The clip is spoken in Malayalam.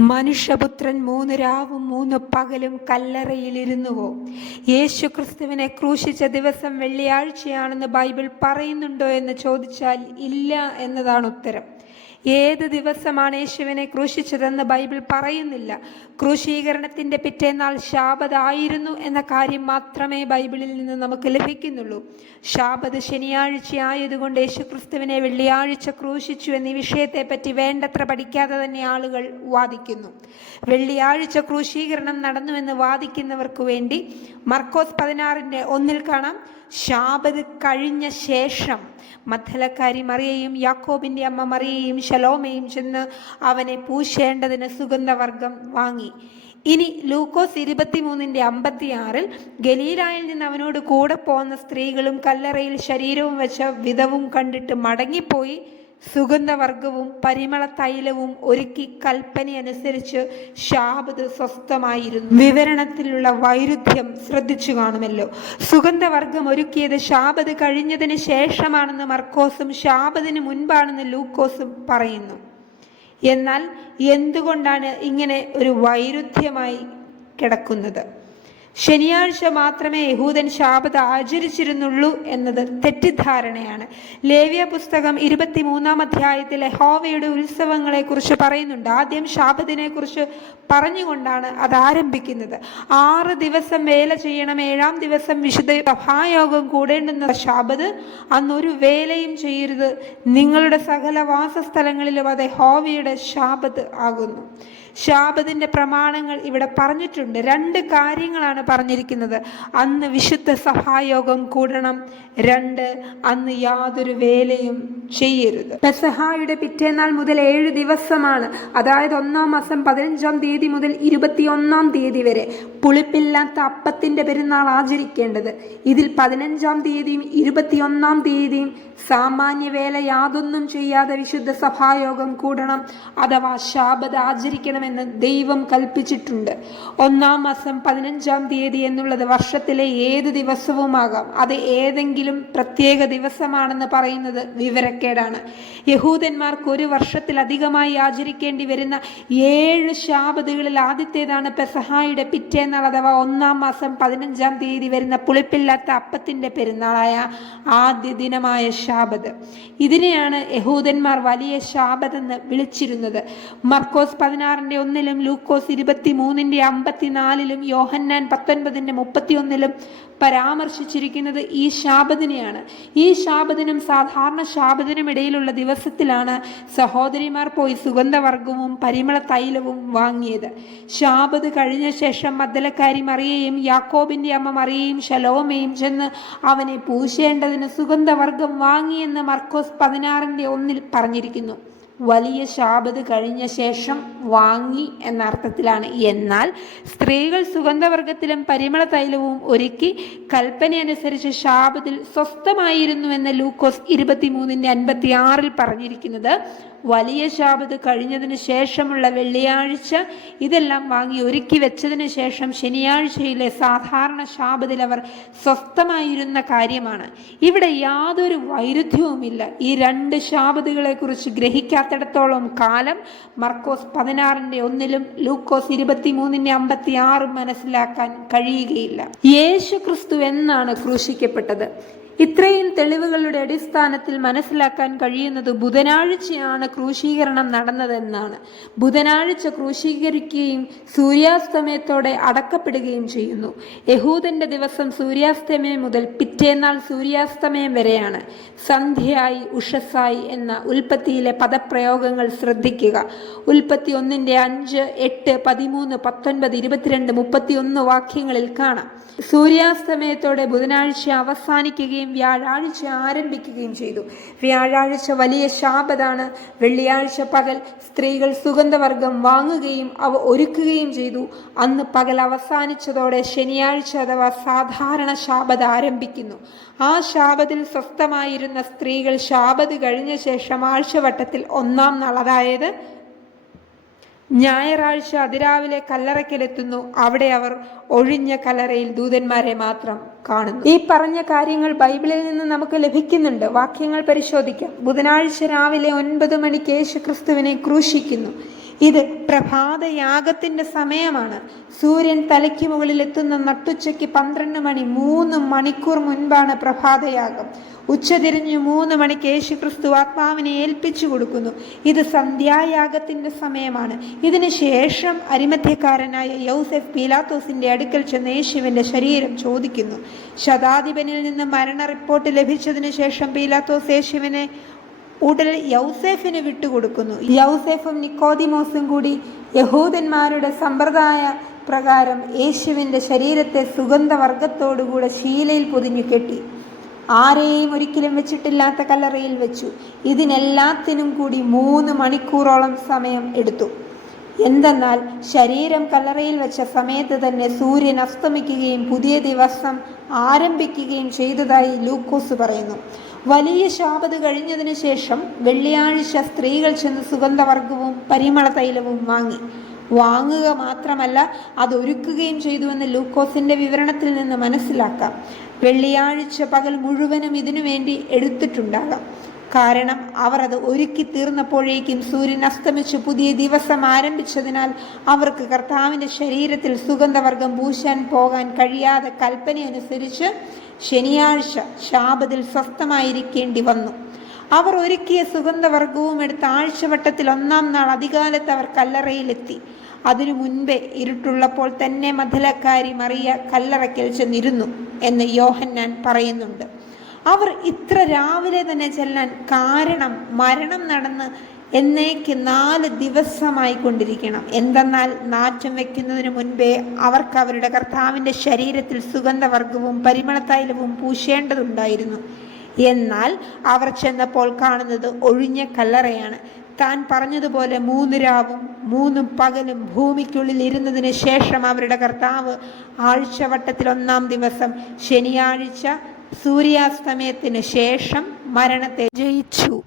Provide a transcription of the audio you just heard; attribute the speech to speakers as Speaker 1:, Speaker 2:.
Speaker 1: മനുഷ്യപുത്രൻ മൂന്ന് രാവും മൂന്ന് പകലും കല്ലറയിലിരുന്നുവോ? യേശു ക്രിസ്തുവിനെ ക്രൂശിച്ച ദിവസം വെള്ളിയാഴ്ചയാണെന്ന് ബൈബിൾ പറയുന്നുണ്ടോ എന്ന് ചോദിച്ചാൽ ഇല്ല എന്നതാണ് ഉത്തരം. ഏത് ദിവസമാണ് യേശുവിനെ ക്രൂശിച്ചതെന്ന് ബൈബിൾ പറയുന്നില്ല. ക്രൂശീകരണത്തിന്റെ പിറ്റേന്നാൾ ശാപതായിരുന്നു എന്ന കാര്യം മാത്രമേ ബൈബിളിൽ നിന്ന് നമുക്ക് ലഭിക്കുന്നുള്ളൂ. ശാപത് ശനിയാഴ്ച ആയതുകൊണ്ട് യേശു ക്രിസ്തുവിനെ വെള്ളിയാഴ്ച ക്രൂശിച്ചു എന്നീ വിഷയത്തെപ്പറ്റി വേണ്ടത്ര പഠിക്കാതെ തന്നെ ആളുകൾ വാദിക്കുന്നു. വെള്ളിയാഴ്ച ക്രൂശീകരണം നടന്നുവെന്ന് വാദിക്കുന്നവർക്ക് വേണ്ടി മർക്കോസ് പതിനാറിന്റെ ഒന്നിൽ കാണാം. ശാപത് കഴിഞ്ഞ ശേഷം മദ്ദലക്കാരി മറിയയും യാക്കോബിന്റെ അമ്മ മറിയയും ശലോമയും ചെന്ന് അവനെ പൂശേണ്ടതിന് സുഗന്ധവർഗം വാങ്ങി. ഇനി ലൂക്കോസ് ഇരുപത്തിമൂന്നിന്റെ അമ്പത്തിയാറിൽ ഗലീലായിൽ നിന്ന് അവനോട് കൂടെ പോകുന്ന സ്ത്രീകളും കല്ലറയിൽ ശരീരവും വെച്ച വിധവും കണ്ടിട്ട് മടങ്ങിപ്പോയി. സുഗന്ധവർഗവും പരിമള തൈലവും ഒരുക്കി കൽപ്പനയനുസരിച്ച് ഷാബദ് സ്വസ്ഥമായിരുന്നു. വിവരണത്തിലുള്ള വൈരുദ്ധ്യം ശ്രദ്ധിച്ചു കാണുമല്ലോ. സുഗന്ധവർഗം ഒരുക്കിയത് ഷാബദ് കഴിഞ്ഞതിന് ശേഷമാണെന്ന് മർക്കോസും ഷാബദിന് മുൻപാണെന്ന് ലൂക്കോസും പറയുന്നു. എന്നാൽ എന്തുകൊണ്ടാണ് ഇങ്ങനെ ഒരു വൈരുദ്ധ്യമായി കിടക്കുന്നത്? ശനിയാഴ്ച മാത്രമേ യഹൂദൻ ശാപത ആചരിച്ചിരുന്നുള്ളൂ എന്നത് തെറ്റിദ്ധാരണയാണ്. ലേവ്യ പുസ്തകം ഇരുപത്തിമൂന്നാം അധ്യായത്തിലെ ഹോവയുടെ ഉത്സവങ്ങളെക്കുറിച്ച് പറയുന്നുണ്ട്. ആദ്യം ശാപത്തിനെ കുറിച്ച് പറഞ്ഞുകൊണ്ടാണ് അത് ആരംഭിക്കുന്നത്. ആറ് ദിവസം വേല ചെയ്യണം ഏഴാം ദിവസം വിശുദ്ധ സഭായോഗം കൂടേണ്ടുന്ന ശാപത് അന്നൊരു വേലയും ചെയ്യരുത്. നിങ്ങളുടെ സകല വാസസ്ഥലങ്ങളിലും അതെ ഹോവയുടെ ശാപത്ത് ആകുന്നു. ശാപതിന്റെ പ്രമാണങ്ങൾ ഇവിടെ പറഞ്ഞിട്ടുണ്ട്. രണ്ട് കാര്യങ്ങളാണ് പറഞ്ഞിരിക്കുന്നത്. അന്ന് വിശുദ്ധ സഹായോഗം കൂടണം. രണ്ട് അന്ന് യാതൊരു വേലയും ചെയ്യരുത്. പെസഹായുടെ പിറ്റേന്നാൾ മുതൽ ഏഴ് ദിവസമാണ്. അതായത് ഒന്നാം മാസം പതിനഞ്ചാം തീയതി മുതൽ ഇരുപത്തിയൊന്നാം തീയതി വരെ പുളിപ്പില്ലാത്ത അപ്പത്തിന്റെ പെരുന്നാൾ ആചരിക്കേണ്ടത്. ഇതിൽ പതിനഞ്ചാം തീയതിയും ഇരുപത്തിയൊന്നാം തീയതിയും സാമാന്യ വേല യാതൊന്നും ചെയ്യാതെ വിശുദ്ധ സഭായോഗം കൂടണം. അഥവാ ശാപത ആചരിക്കണമെന്ന് ദൈവം കൽപ്പിച്ചിട്ടുണ്ട്. ഒന്നാം മാസം പതിനഞ്ചാം തീയതി എന്നുള്ളത് വർഷത്തിലെ ഏത് ദിവസവുമാകാം. അത് ഏതെങ്കിലും പ്രത്യേക ദിവസമാണെന്ന് പറയുന്നത് വിവരക്കേടാണ്. യഹൂദന്മാർക്ക് ഒരു വർഷത്തിലധികമായി ആചരിക്കേണ്ടി വരുന്ന ഏഴ് ശാപതുകളിൽ ആദ്യത്തേതാണ് പെസഹായുടെ പിറ്റേന്നാൾ അഥവാ ഒന്നാം മാസം പതിനഞ്ചാം തീയതി വരുന്ന പുളിപ്പില്ലാത്ത അപ്പത്തിന്റെ പെരുന്നാളായ ആദ്യ ദിനമായ ശാപത്. ഇതിനെയാണ് യഹൂദന്മാർ വലിയ ശാപതെന്ന് വിളിച്ചിരുന്നത്. മർക്കോസ് പതിനാറിന്റെ ഒന്നിലും ലൂക്കോസ് ഇരുപത്തി മൂന്നിന്റെ അമ്പത്തിനാലിലും യോഹന്നാൻ പത്തൊൻപതിന്റെ മുപ്പത്തിയൊന്നിലും പരാമർശിച്ചിരിക്കുന്നത് ഈ ശാപദിനെയാണ്. ഈ ശാപദിനം സാധാരണ ശാപദിനും ഇടയിലുള്ള ദിവസത്തിലാണ് സഹോദരിമാർ പോയി സുഗന്ധവർഗവും പരിമള തൈലവും വാങ്ങിയത്. ശാപത് കഴിഞ്ഞ ശേഷം മദ്ദലക്കാരി മറിയയും യാക്കോബിന്റെ അമ്മ മറിയയും ശലോമയും ചെന്ന് അവനെ പൂശേണ്ടതിന് സുഗന്ധവർഗം വാങ്ങിയെന്ന് മർക്കോസ് പതിനാറിന്റെ ഒന്നിൽ പറഞ്ഞിരിക്കുന്നു. വലിയ ശാപത് കഴിഞ്ഞ ശേഷം വാങ്ങി എന്ന അർത്ഥത്തിലാണ് എന്നാൽ സ്ത്രീകൾ സുഗന്ധവർഗത്തിലും പരിമള തൈലവും ഒരുക്കി കൽപ്പനയനുസരിച്ച് ശാപത്തിൽ സ്വസ്ഥമായിരുന്നുവെന്ന് ലൂക്കോസ് ഇരുപത്തിമൂന്നിന്റെ അൻപത്തി ആറിൽ പറഞ്ഞിരിക്കുന്നത്. വലിയ ശാപത് കഴിഞ്ഞതിന് ശേഷമുള്ള വെള്ളിയാഴ്ച ഇതെല്ലാം വാങ്ങി ഒരുക്കി വെച്ചതിന് ശേഷം ശനിയാഴ്ചയിലെ സാധാരണ ശാപത്തിൽ അവർ സ്വസ്ഥമായിരുന്ന കാര്യമാണ്. ഇവിടെ യാതൊരു വൈരുദ്ധ്യവുമില്ല. ഈ രണ്ട് ശാപതുകളെക്കുറിച്ച് ഗ്രഹിക്കാത്തിടത്തോളം കാലം മർക്കോസ് പതിനാറിന്റെ ഒന്നിലും ലൂക്കോസ് ഇരുപത്തിമൂന്നിന്റെ അമ്പത്തി ആറും മനസ്സിലാക്കാൻ കഴിയുകയില്ല. യേശു ക്രിസ്തു എന്നാണ് ക്രൂശിക്കപ്പെട്ടത്. ഇത്രയും തെളിവുകളുടെ അടിസ്ഥാനത്തിൽ മനസ്സിലാക്കാൻ കഴിയുന്നത് ബുധനാഴ്ചയാണ് ക്രൂശീകരണം നടന്നതെന്നാണ്. ബുധനാഴ്ച ക്രൂശീകരിക്കുകയും സൂര്യാസ്തമയത്തോടെ അടക്കപ്പെടുകയും ചെയ്യുന്നു. യഹൂദന്റെ ദിവസം സൂര്യാസ്തമയം മുതൽ പിറ്റേന്നാൾ സൂര്യാസ്തമയം വരെയാണ്. സന്ധ്യയായി ഉഷസായി എന്ന ഉൽപ്പത്തിയിലെ പദപ്രയോഗങ്ങൾ ശ്രദ്ധിക്കുക. ഉൽപ്പത്തി ഒന്നിന്റെ അഞ്ച് എട്ട് പതിമൂന്ന് പത്തൊൻപത് ഇരുപത്തിരണ്ട് മുപ്പത്തിയൊന്ന് വാക്യങ്ങളിൽ കാണാം. സൂര്യാസ്തമയത്തോടെ ബുധനാഴ്ച അവസാനിക്കുകയും വ്യാഴാഴ്ച ആരംഭിക്കുകയും ചെയ്തു. വ്യാഴാഴ്ച വലിയ ശാപതാണ്. വെള്ളിയാഴ്ച പകൽ സ്ത്രീകൾ സുഗന്ധവർഗം വാങ്ങുകയും അവ ഒരുക്കുകയും ചെയ്തു. അന്ന് പകൽ അവസാനിച്ചതോടെ ശനിയാഴ്ച അഥവാ സാധാരണ ശാപത ആരംഭിക്കുന്നു. ആ ശാപത്തിൽ സ്വസ്ഥമായിരുന്ന സ്ത്രീകൾ ശാപത് കഴിഞ്ഞ ശേഷം ആഴ്ചവട്ടത്തിൽ ഒന്നാം നാൾ അതായത് ഞായറാഴ്ച അതിരാവിലെ കല്ലറയ്ക്കലെത്തുന്നു. അവിടെ അവർ ഒഴിഞ്ഞ കല്ലറയിൽ ദൂതന്മാരെ മാത്രം കാണുന്നു. ഈ പറഞ്ഞ കാര്യങ്ങൾ ബൈബിളിൽ നിന്ന് നമുക്ക് ലഭിക്കുന്നുണ്ട്. വാക്യങ്ങൾ പരിശോധിക്കാം. ബുധനാഴ്ച രാവിലെ ഒൻപത് മണിക്ക് യേശു ക്രിസ്തുവിനെ ക്രൂശിക്കുന്നു. ഇത് പ്രഭാതയാഗത്തിന്റെ സമയമാണ്. സൂര്യൻ തലയ്ക്ക് മുകളിൽ എത്തുന്ന നട്ടുച്ചയ്ക്ക് പന്ത്രണ്ട് മണി മൂന്ന് മണിക്കൂർ മുൻപാണ് പ്രഭാതയാഗം. ഉച്ചതിരിഞ്ഞ് മൂന്ന് മണിക്ക് യേശു ക്രിസ്തു ആത്മാവിനെ ഏൽപ്പിച്ചു കൊടുക്കുന്നു. ഇത് സന്ധ്യായാഗത്തിന്റെ സമയമാണ്. ഇതിനുശേഷം അരിമധ്യക്കാരനായ യൗസെഫ് പീലാത്തോസിന്റെ അടുക്കൽ ചെന്ന് യേശുവിന്റെ ശരീരം ചോദിക്കുന്നു. ശതാധിപനിൽ നിന്ന് മരണ റിപ്പോർട്ട് ലഭിച്ചതിനു ശേഷം പീലാത്തോസ് യേശുവിനെ ഉടൽ യൗസേഫിന് വിട്ടുകൊടുക്കുന്നു. യൗസേഫും നിക്കോദിമോസും കൂടി യഹൂദന്മാരുടെ സമ്പ്രദായ പ്രകാരം യേശുവിന്റെ ശരീരത്തെ സുഗന്ധവർഗത്തോടുകൂടെ ശീലയിൽ പൊതിഞ്ഞു കെട്ടി. ആരെയും ഒരിക്കലും വെച്ചിട്ടില്ലാത്ത കല്ലറയിൽ വെച്ചു. ഇതിനെല്ലാത്തിനും കൂടി മൂന്ന് മണിക്കൂറോളം സമയം എടുത്തു. എന്തെന്നാൽ ശരീരം കല്ലറയിൽ വെച്ച സമയത്ത് തന്നെ സൂര്യൻ അസ്തമിക്കുകയും പുതിയ ദിവസം ആരംഭിക്കുകയും ചെയ്തതായി ലൂക്കോസ് പറയുന്നു. വലിയ ശാപത് കഴിഞ്ഞതിന് ശേഷം വെള്ളിയാഴ്ച സ്ത്രീകൾ ചെന്ന് സുഗന്ധവർഗവും പരിമള തൈലവും വാങ്ങി. വാങ്ങുക മാത്രമല്ല അത് ഒരുക്കുകയും ചെയ്തുവെന്ന് ലൂക്കോസിന്റെ വിവരണത്തിൽ നിന്ന് മനസ്സിലാക്കാം. വെള്ളിയാഴ്ച പകൽ മുഴുവനും ഇതിനു വേണ്ടി എടുത്തിട്ടുണ്ടാകാം. കാരണം അവർ അത് ഒരുക്കി തീർന്നപ്പോഴേക്കും സൂര്യൻ അസ്തമിച്ച്. പുതിയ ദിവസം ആരംഭിച്ചതിനാൽ അവർക്ക് കർത്താവിന്റെ ശരീരത്തിൽ സുഗന്ധവർഗം പൂശാൻ പോകാൻ കഴിയാതെ കൽപ്പനയനുസരിച്ച് ശനിയാഴ്ച ശാപത്തിൽ സ്വസ്ഥമായിരിക്കേണ്ടി വന്നു. അവർ ഒരുക്കിയ സുഗന്ധവർഗവും എടുത്ത ആഴ്ചവട്ടത്തിൽ ഒന്നാം നാൾ അധികാലത്ത് അവർ കല്ലറയിലെത്തി. അതിനു മുൻപേ ഇരുട്ടുള്ളപ്പോൾ തന്നെ മധുലക്കാരി മറിയ കല്ലറയ്ക്കൽ ചെന്നിരുന്നു എന്ന് യോഹന്നാൻ പറയുന്നുണ്ട്. അവർ ഇത്ര രാവിലെ തന്നെ ചെല്ലാൻ കാരണം മരണം നടന്ന് എന്നേക്ക് നാല് ദിവസമായി കൊണ്ടിരിക്കണം. എന്തെന്നാൽ നാറ്റം വയ്ക്കുന്നതിന് മുൻപേ അവർക്ക് അവരുടെ കർത്താവിന്റെ ശരീരത്തിൽ സുഗന്ധവർഗവും പരിമളത്തൈലവും പൂശേണ്ടതുണ്ടായിരുന്നു. എന്നാൽ അവർ ചെന്നപ്പോൾ കാണുന്നത് ഒഴിഞ്ഞ കല്ലറയാണ്. താൻ പറഞ്ഞതുപോലെ മൂന്ന് രാവും മൂന്നും പകലും ഭൂമിക്കുള്ളിൽ ഇരുന്നതിന് ശേഷം അവരുടെ കർത്താവ് ആഴ്ചവട്ടത്തിൽ ഒന്നാം ദിവസം ശനിയാഴ്ച സൂര്യാസ്തമയത്തിന് ശേഷം മരണത്തെ ജയിച്ചു.